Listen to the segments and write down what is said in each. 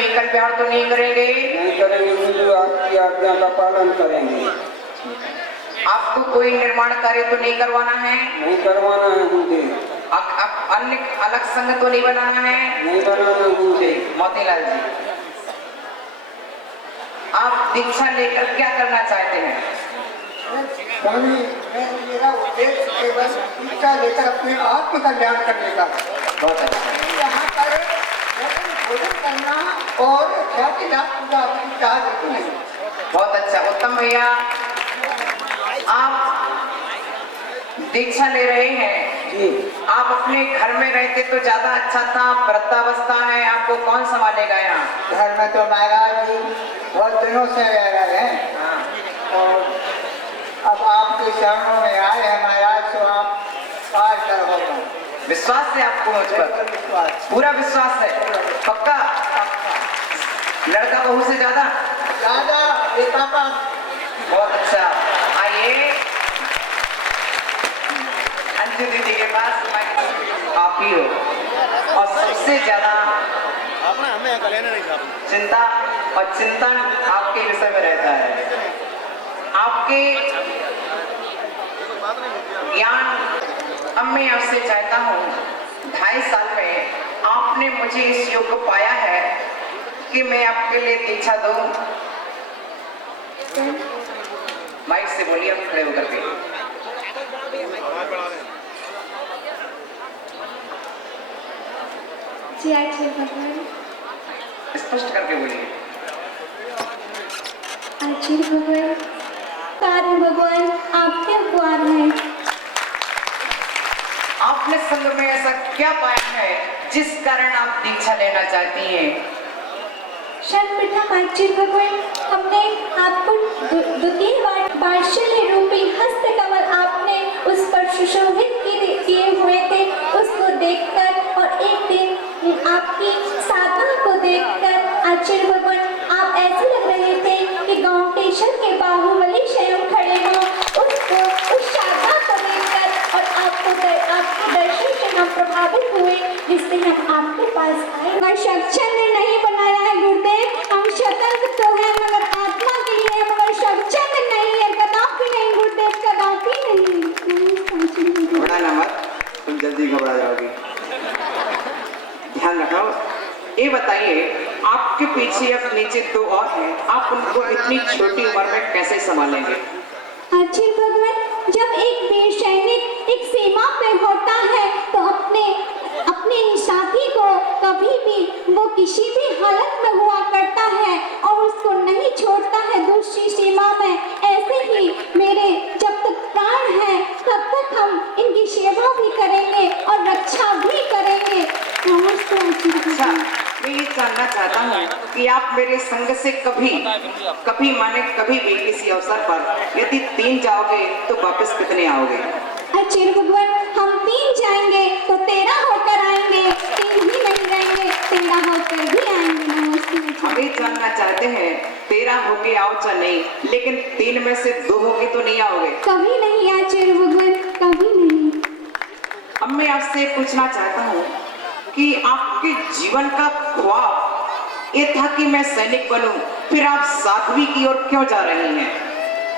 एकल विहार तो नहीं करेंगे? नहीं करेंगे, गुरुदेव आपकी आज्ञा का पालन करेंगे। आपको कोई निर्माण कार्य तो नहीं करवाना है? नहीं करवाना है गुरुदेव। अन्य अलग संघ तो नहीं बनाना है? नहीं बनाना गुरुदेव। मोतीलाल जी, आप दीक्षा लेकर क्या करना चाहते हैं? स्वामी, मेरा उद्देश्य केवल दीक्षा लेकर अपने आत्म कल्याण करने का है। बहुत अच्छा। यहाँ पर भोजन करना और ख्याति लाभ पूरा अपनी चाह बिल्कुल नहीं। बहुत अच्छा, उत्तम भैया, आप दीक्षा ले रहे हैं जी। आप अपने घर में रहते तो ज्यादा अच्छा था, वृद्धावस्था है, आपको कौन संभालेगा यहाँ? घर में तो महाराज जी बहुत दिनों से रह रहे हैं और अब आपके चरणों में आए हैं महाराज, तो आप पार करोगे। विश्वास है आपको मुझ पर? विश्वास, पूरा विश्वास है? पक्का? लड़का बहू से ज्यादा? ये पापा। बहुत अच्छा, आइए अंजू दीदी के पास आप ही हो और सबसे ज्यादा चिंता और चिंतन आपके विषय में रहता है। आपके ज्ञान अब मैं आपसे चाहता हूँ, 2.5 साल में आपने मुझे इस योग को पाया है कि मैं आपके लिए दीक्षा दूं। माइक से बोलिए, आप खड़े होकर के। जी आचार्य भगवान। स्पष्ट करके बोलिए। आचार्य भगवान, कार्य भगवान आपके उपहार हैं। आपने संग में ऐसा क्या पाया है जिस कारण आप दीक्षा लेना चाहती हैं? सर्वप्रथम आचार्य भगवान, हमने आपको द्वितीय वात्सल्य रूपी हस्त कमल आपने उस पर सुशोभित किए हुए थे, उसको देखकर और एक दिन आपकी साधना को देखकर आचार्य भगवान आप ऐसे लग रहे थे कि गौटेश्वर के बाहुबली स्वयं खड़े हों। उसको उस साधना को देखकर और आपके दर्शन से हम प्रभावित हुए, जिससे हम आपके पास आए। मगर सक्षम ने नहीं बनाया है गुरुदेव, हम स्वतंत्र तो हैं मगर आत्मा के लिए, मगर सक्षम नहीं है, कदापि नहीं गुरुदेव, कदापि नहीं। घबराना मत, तुम जल्दी घबरा जाओगी। ध्यान रखो। ये बताइए, आपके पीछे अब नीचे 2 और हैं, आप उनको इतनी छोटी उम्र में कैसे संभालेंगे? आचार्य भगवान, जब एक वीर सैनिक एक सीमा पे होता है तो अपने साथी को कभी भी वो किसी भी हालत में हुआ करता है और उसको नहीं छोड़ता है दूसरी सीमा में। ऐसे ही मेरे जब तक प्राण है तब तक हम इनकी सेवा भी करेंगे और रक्षा भी करेंगे। अच्छा, मैं ये जानना चाहता हूँ कि आप मेरे संग से कभी माने कभी भी किसी अवसर पर यदि 3 जाओगे तो वापस कितने आओगे? आचार्य भगवान, हम 3 जाएंगे तो 13 होकर आएंगे, 3 ही नहीं रहेंगे, 13 होकर भी आएंगे। नमस्ते। हम ये जानना चाहते हैं 13 होके आओ चाहे नहीं, लेकिन 3 में से 2 होके तो नहीं आओगे? कभी नहीं आचार्य भगवान, कभी नहीं। अब मैं आपसे पूछना चाहता हूँ कि आपके जीवन का ख्वाब ये था कि मैं सैनिक बनूं, फिर आप साध्वी की ओर क्यों जा रही हैं?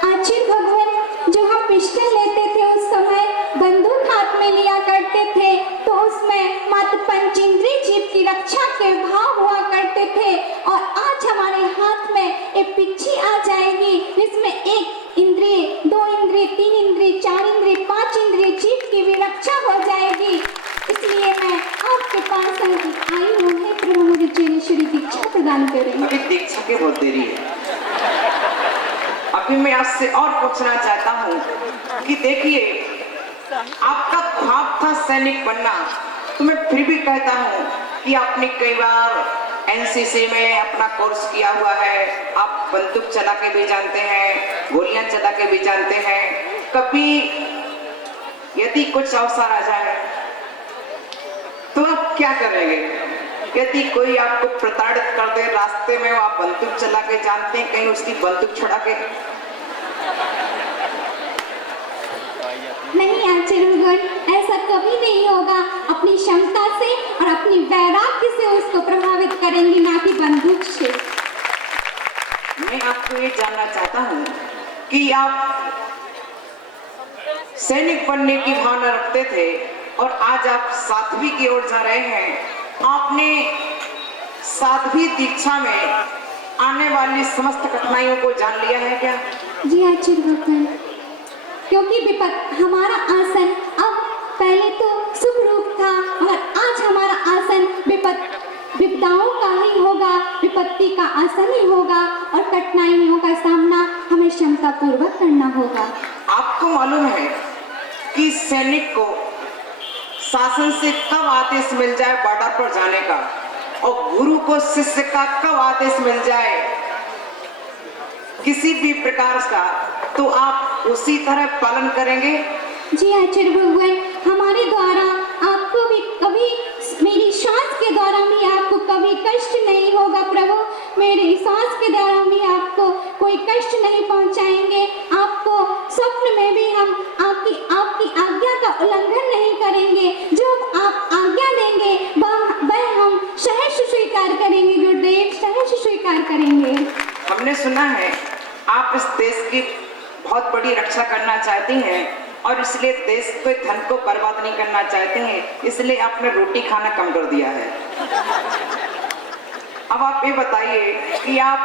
आचार्य भगवान, जो हम पिस्टल लेते थे उस समय बंदूक हाथ में लिया करते थे, तो उसमें मात्र पंचेंद्रिय जीव की रक्षा के भाव हुआ करते थे, और आज हमारे हाथ में एक पिच्छी आ जाएगी जिसमें 1 इंद्रिय, 2 इंद्रिय, 3 इंद्रिय, 4 इंद्रिय, 5 इंद्रिय जीव की भी रक्षा हो जाएगी। इसलिए मैं आपके पास आई हूँ, हे प्रभु मुझे चेलेश्वरी दीक्षा प्रदान करें। अभी दीक्षा के बहुत देरी है। अभी मैं आपसे और पूछना चाहता हूँ कि देखिए, आपका ख्वाब था सैनिक बनना, तो मैं फिर भी कहता हूँ कि आपने कई बार एनसीसी में अपना कोर्स किया हुआ है, आप बंदूक चला के भी जानते हैं, गोलियां चला के भी जानते हैं। कभी यदि कुछ अवसर आ जाए तो आप क्या करेंगे? यदि कोई आपको प्रताड़ित कर दे रास्ते में, आप बंदूक चला के जानते हैं, कहीं उसकी बंदूक छुड़ा के? नहीं आचार्य भगवान, ऐसा कभी नहीं होगा। अपनी क्षमता से और अपनी वैराग्य से उसको प्रभावित करेंगे, ना कि बंदूक आपको ये जानना चाहता हूँ कि आप सैनिक बनने की भावना रखते थे और आज आप साध्वी की ओर जा रहे हैं। आपने साध्वी दीक्षा में आने वाली समस्त कठिनाइयों को जान लिया है क्या? जी आचार्य भगवान, क्योंकि हमारा आसन अब पहले तो शुभ रूप था और आज हमारा आसन विपदाओं का ही होगा, विपत्ति का आसन ही होगा और कठिनाइयों का सामना हमें क्षमता पूर्वक करना होगा। आपको मालूम है कि सैनिक को शासन से कब आदेश मिल जाए बॉर्डर पर जाने का और गुरु को शिष्य का कब आदेश मिल जाए किसी भी प्रकार का, तो आप उसी तरह पालन करेंगे? जी आचार्य भगवान, हमारे द्वारा आपको भी कभी, मेरी सांस के द्वारा भी आपको कभी कष्ट नहीं होगा प्रभु। मेरी सांस के द्वारा भी आपको कोई कष्ट नहीं पहुंचाएंगे। आपको स्वप्न में भी हम आपकी आज्ञा का उल्लंघन नहीं करेंगे। जो आप आज्ञा देंगे वह हम सहर्ष स्वीकार करेंगे गुरुदेव, सहर्ष स्वीकार करेंगे। हमने सुना है आप इस देश की बहुत बड़ी रक्षा करना चाहती हैं और इसलिए देश के धन को बर्बाद नहीं करना चाहते हैं, इसलिए आपने रोटी खाना कम कर दिया है। अब आप ये बताइए कि आप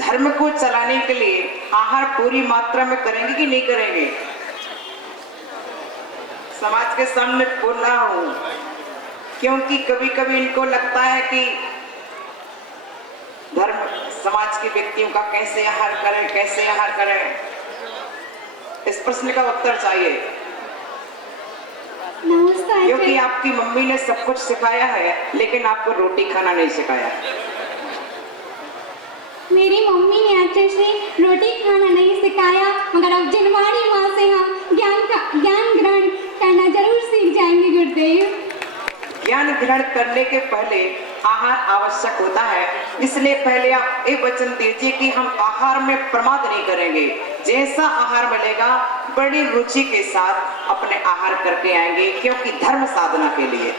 धर्म को चलाने के लिए आहार पूरी मात्रा में करेंगे कि नहीं करेंगे? समाज के सामने बोल रहा हूं क्योंकि कभी कभी इनको लगता है कि धर्म समाज के व्यक्तियों का कैसे आहार करें। इस प्रश्न का उत्तर चाहिए। नमस्कार। क्योंकि आपकी मम्मी ने सब कुछ सिखाया है लेकिन आपको रोटी खाना नहीं सिखाया। मेरी मम्मी ने आचार्य से रोटी खाना नहीं सिखाया, मगर अब जनवारी माह से हम ज्ञान ग्रहण करना जरूर सीख जाएंगे गुरुदेव। ज्ञान ग्रहण करने के पहले आहार आवश्यक होता है, इसलिए पहले आप एक वचन दीजिए कि हम आहार में प्रमाद नहीं करेंगे। जैसा आहार मिलेगा बड़ी रुचि के साथ अपने आहार करके आएंगे, क्योंकि धर्म साधना के लिए।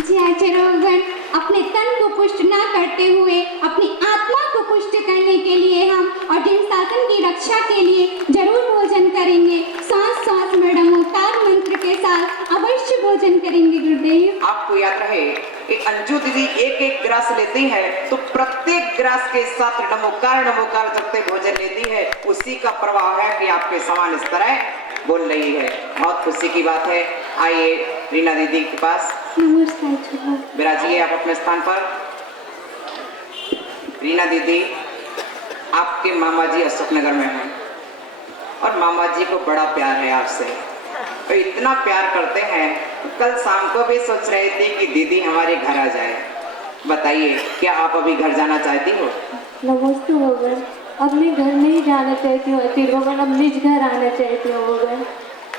जी आचार्य भगवान, अपने तन को पुष्ट ना करते हुए अपनी आत्मा को पुष्ट करने के लिए हम और दिन शासन की रक्षा के लिए जरूर भोजन करेंगे। सांस सांस में नमोकार मंत्र के साथ अवश्य भोजन करेंगे गुरुदेव। आपको याद रहे कि अंजू दीदी एक एक ग्रास लेती है तो प्रत्येक ग्रास के साथ नमोकार जपते भोजन लेती है। उसी का प्रभाव है कि आपके समान इस तरह बोल रही है। बहुत खुशी की बात है। आइए रीना दीदी के पास। नमस्कार। विराजिए आप अपने स्थान पर। रीना दीदी, आपके मामा जी अशोकनगर में हैं और मामा जी को बड़ा प्यार है आपसे, तो इतना प्यार करते हैं। कल शाम को भी सोच रहे थे कि दीदी हमारे घर आ जाए। बताइए, क्या आप अभी घर जाना चाहती हो? नमस्ते भगवान, अपने घर नहीं जाना चाहती हूँ आचार्य भगवान, अब निज घर आना चाहती हूँ भगवान।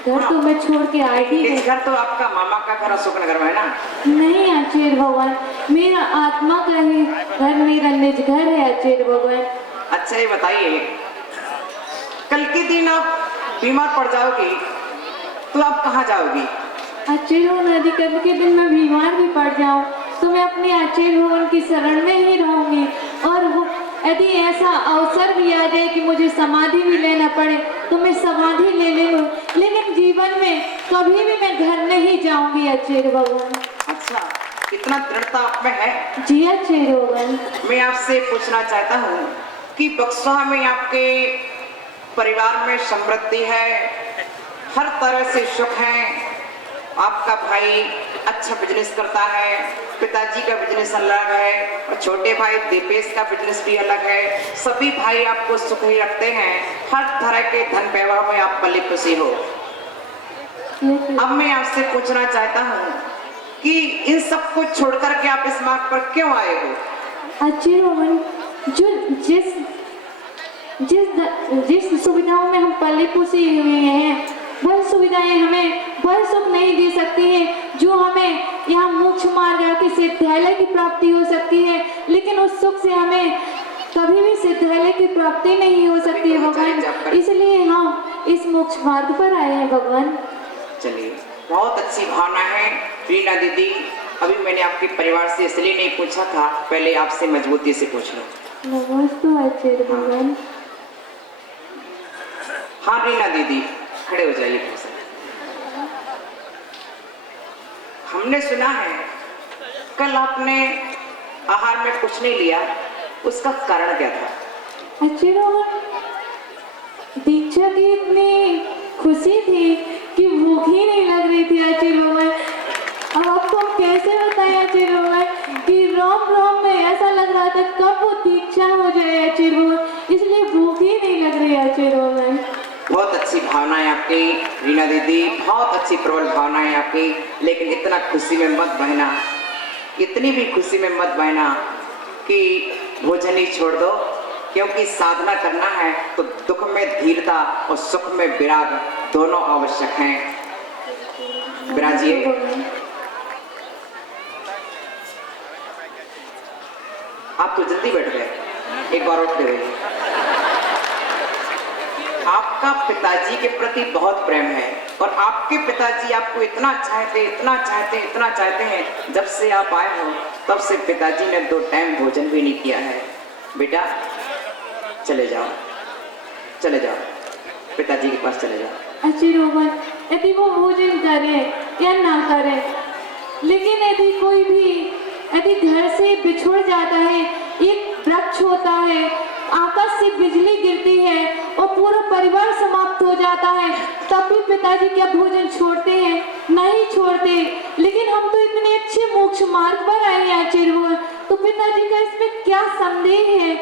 घर तो मैं छोड़ के आई ही नहीं। घर तो आपका मामा का घर अशोकनगर में है ना? नहीं आचार्य भगवान, मेरा आत्मा का ही घर मेरा निज घर है आचार्य भगवान। अच्छा ये बताइए, कल के दिन आप बीमार पड़ जाओगी तो आप कहाँ जाओगी? आचार्य भगवान, यदि कल के दिन मैं बीमार भी पड़ जाऊँ तो मैं अपने आचार्य भगवान की शरण में ही रहूंगी। और यदि ऐसा अवसर भी आ जाए कि मुझे समाधि भी लेना पड़े तो मैं समाधि ले लूंगी, लेकिन जीवन में कभी भी मैं घर नहीं जाऊंगी आचार्य भगवान। अच्छा, इतना दृढ़ता आप में है? जी आचार्य भगवान। मैं आपसे पूछना चाहता हूँ कि बक्सवा में आपके परिवार में समृद्धि है, हर तरह से सुख है। आपका भाई अच्छा बिजनेस करता है, पिताजी का बिजनेस अलग है और छोटे भाई दीपेश का बिजनेस भी अलग है। सभी भाई आपको सुख ही रखते हैं। हर तरह के धन वैभव में आप पली खुशी हो। अब मैं आपसे पूछना चाहता हूँ कि इन सब को छोड़कर के आप इस मार्ग पर क्यों आए हो? आचार्य भगवान, जो जिस सुविधाओं में हम पले पोसे हुए हैं वह सुविधाएं हमें वह सुख नहीं दे सकती हैं जो हमें यहाँ मोक्ष मार्ग के सिद्धालय की प्राप्ति हो सकती है, लेकिन उस सुख से हमें कभी भी सिद्धालय की प्राप्ति नहीं हो सकती है भगवान। इसलिए हम इस मोक्ष मार्ग पर आए हैं भगवान। चलिए, बहुत अच्छी भावना है रीना दीदी। अभी मैंने आपके परिवार से इसलिए नहीं पूछा था, पहले आपसे मजबूती से पूछ लो। नमस्ते आचार्य भगवान। हाँ रीना दीदी, खड़े हो जाइए फिर से। हमने सुना है कल आपने आहार में कुछ नहीं लिया, उसका कारण क्या था? आचार्य भगवान, दीक्षा की इतनी खुशी थी कि भूख ही नहीं लग रही थी आचार्य भगवान। अब आपको हम कैसे बताएं आचार्य भगवान कि रोम रोम में ऐसा लग रहा था कब वो दीक्षा हो जाए आचार्य भगवान, इसलिए भूख ही नहीं लग रही आचार्य भगवान। बहुत अच्छी भावनाएं आपकी रीना दीदी, बहुत अच्छी प्रबल भावनाएं आपकी, लेकिन इतना खुशी में मत बहना, इतनी भी खुशी में मत बहना कि भोजन ही छोड़ दो, क्योंकि साधना करना है तो दुख में धीरता और सुख में विराग दोनों आवश्यक हैं। विराजिए। आप तो जल्दी बैठ गए, एक बार उठ गए। आपका पिताजी के प्रति बहुत प्रेम है और आपके पिताजी आपको इतना चाहते, इतना चाहते, इतना चाहते हैं। जब से आप आए हो तब से पिताजी ने 2 टाइम भोजन भी नहीं किया है। बेटा चले जाओ, चले जाओ, पिताजी के पास चले जाओ। आचार्य भगवान, यदि वो भोजन करे या ना करे, लेकिन यदि कोई भी यदि घर से बिछुड़ जाता है, एक वृक्ष होता है, आकाश से बिजली गिरती है और पूरा परिवार समाप्त हो जाता है, तब भी पिताजी क्या भोजन छोड़ते हैं? नहीं छोड़ते। लेकिन हम तो इतने अच्छे मोक्ष मार्ग पर आए हैं आचार्य भगवान, तो पिताजी का इसमें क्या संदेह है?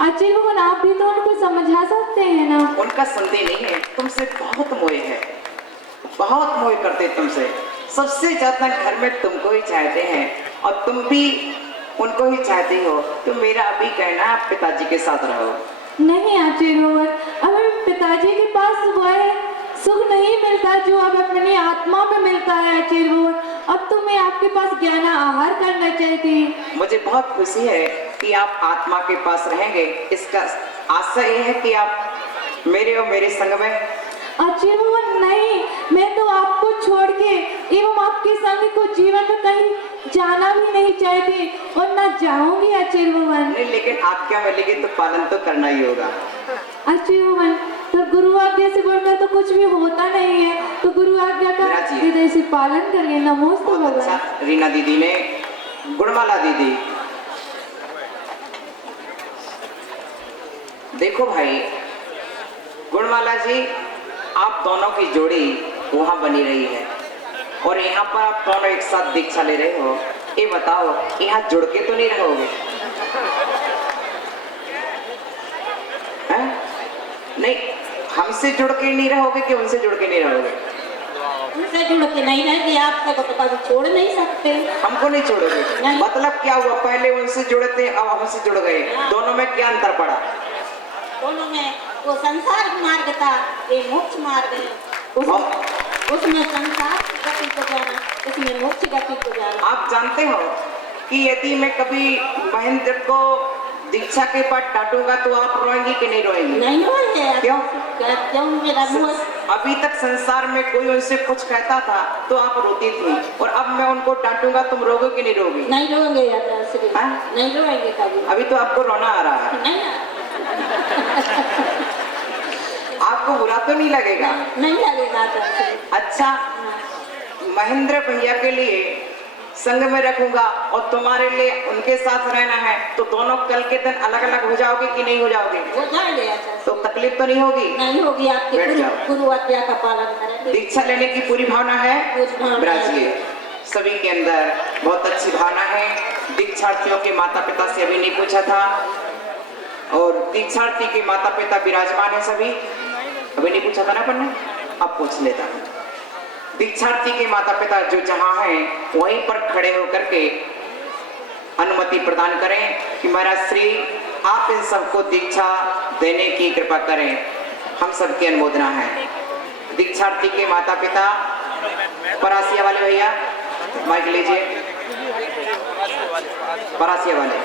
आचार्य भगवान, आप भी तो उनको समझा सकते हैं ना। उनका संदेह नहीं है, तुमसे बहुत मोह है, बहुत मोह करते तुमसे, सबसे ज्यादा घर में तुमको ही चाहते हैं और तुम भी उनको ही चाहती हो। तो मेरा अभी कहना है आप पिताजी के साथ रहो। नहीं आचार्य भगवान, अब पिताजी के पास वह सुख नहीं मिलता जो अब अपनी आत्मा में मिलता है आचार्य भगवान। अब तो मैं आपके पास ज्ञान आहार करना चाहती हूँ। मुझे बहुत खुशी है कि आप आत्मा के पास रहेंगे। इसका आशा ये है कि आप मेरे और मेरे संग में। आचार्य भगवान नहीं, मैं तो आपको छोड़ के एवं आपके संग को जीवन में कहीं जाना भी नहीं चाहती और ना जाऊंगी आचार्य भगवान। नहीं, लेकिन आज्ञा मिलेगी तो पालन तो करना ही होगा। आचार्य भगवान, तो गुरु आज्ञा से बढ़कर तो कुछ भी होता नहीं है, तो गुरु आज्ञा का हृदय से पालन करिए। नमोस्तु बहुत भगवान। अच्छा रीना दीदी ने, गुणमाला दीदी, देखो भाई गुणमाला जी, आप दोनों की जोड़ी वहां बनी रही है और यहाँ पर आप दोनों एक साथ दीक्षा ले रहे हो। ये बताओ, यहाँ जुड़ के तो नहीं रहोगे? नहीं, हमसे जुड़ के नहीं रहोगे कि उनसे जुड़ के नहीं रहोगे? उनसे जुड़ के नहीं रहेंगे, आपसे को तो कभी छोड़ नहीं सकते। हमको नहीं छोड़ोगे? नहीं। मतलब क्या हुआ, पहले उनसे जुड़े थे अब हमसे जुड़ गए, दोनों में क्या अंतर पड़ा? दोनों में वो संसार मार्ग था, ये मोक्ष मार्ग है। उसमें संसार की गति को जाना, उसमें मोक्ष गति को जाना। आप जानते हो कि यदि मैं कभी महेंद्र को दीक्षा के बाद डांटूंगा तो आप रोएंगी कि नहीं रोएंगी? नहीं रोएंगे। क्यों? क्यों? मेरा मुँह अभी तक संसार में कोई उनसे कुछ कहता था तो आप रोती थी, और अब मैं उनको डांटूंगा तुम रोगे कि नहीं रोगी? नहीं रोएंगे, हाँ? नहीं रोएंगे कभी। अभी तो आपको रोना आ रहा है। नहीं, आपको बुरा तो नहीं लगेगा? नहीं लगेगा। अच्छा, महेंद्र भैया के लिए संग में रखूंगा और तुम्हारे लिए उनके साथ रहना है, तो दोनों कल के दिन अलग अलग हो जाओगे कि नहीं हो जाओगे? हो जाएंगे। तो तकलीफ तो नहीं होगी? नहीं होगी। आपके बैठ जाओ। गुरु आज्ञा का पालन करेंगे। दीक्षा लेने की पूरी भावना है? पूरी भावना है। विराजिए। सभी के अंदर बहुत अच्छी भावना है। दीक्षार्थियों के माता पिता से अभी नहीं पूछा था, और दीक्षार्थी के माता पिता विराजमान है सभी, अभी नहीं पूछा था ना अपन ने, अब पूछ लेता हूँ। दीक्षार्थी के माता पिता जो जहाँ हैं वहीं पर खड़े होकर के अनुमति प्रदान करें कि महाराज श्री आप इन सबको दीक्षा देने की कृपा करें। हम सबकी अनुमोदना है। दीक्षार्थी के माता पिता, परासिया वाले भैया माइक लीजिए, परासिया वाले,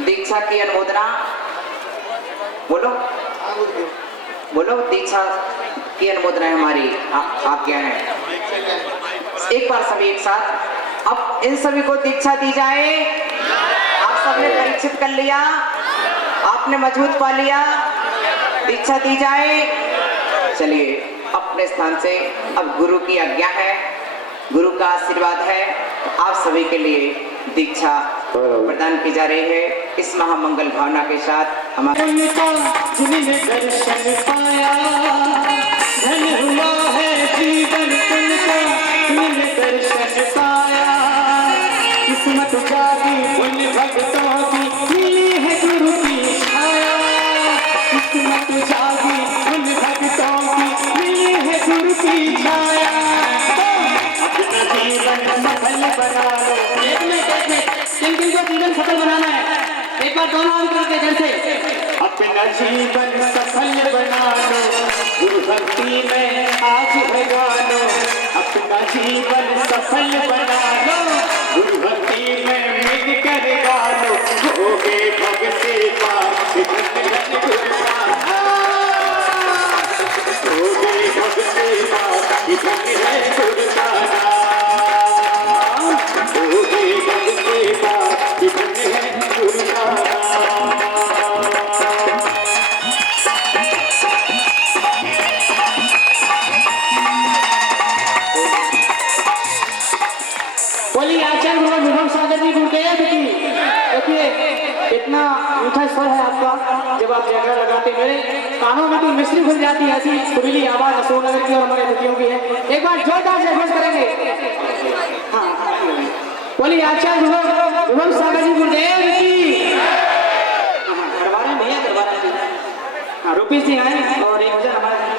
दीक्षा की अनुमोदना बोलो, बोलो। दीक्षा की अनुमोदना है हमारी, आज्ञा है। एक बार सभी एक साथ अब इन सभी को दीक्षा दी जाए। आप सबने परीक्षित कर लिया, आपने मजबूत पा लिया, दीक्षा दी जाए। चलिए अपने स्थान से, अब गुरु की आज्ञा है, गुरु का आशीर्वाद है, आप सभी के लिए दीक्षा प्रदान की जा रही है। इस महामंगल भावना के साथ हमारे जिन्हें दर्शन पाया धन हुआ है जीवन तुमको, जिन्हें दर्शन पाया किस्मत जागी उन भक्तों की, मिली है गुरु की छाया। किस्मत जागी उन भक्तों की, मिली है गुरु की छाया। अपना जीवन सफल बना लो। एक में कैसे किन किन को जीवन सफल बनाना है, एक बार दोनों हाथ करके जैसे अपना जीवन सफल बना लो, गुरु भक्ति में आज है गानो। अपना जीवन सफल बना लो, गुरु भक्ति में मिल कर गानो। हो गए भक्ति पास धन गुरु का, हो गए भक्ति पास धन है गुरु का नाम। हो गए भक्ति पास धन है गुरु का नाम। बोलिए आचार्य भगवान विभव सागर जी गुरुदेव की। देखिए इतना मीठा स्वर है आपका, जब आप जयकार लगाते मेरे कानों में तो मिश्री घुल जाती है, ऐसी सुरीली आवाज अशोकनगर की और हमारे अतिथियों की है। एक बार जोरदार जयघोष करेंगे। हाँ बोलिए आचार्य विभव सागर जी गुरुदेव की। करवा रहे हैं भैया, करवा रहे हैं। हाँ रुपीस जी आए और एक भजन हमारे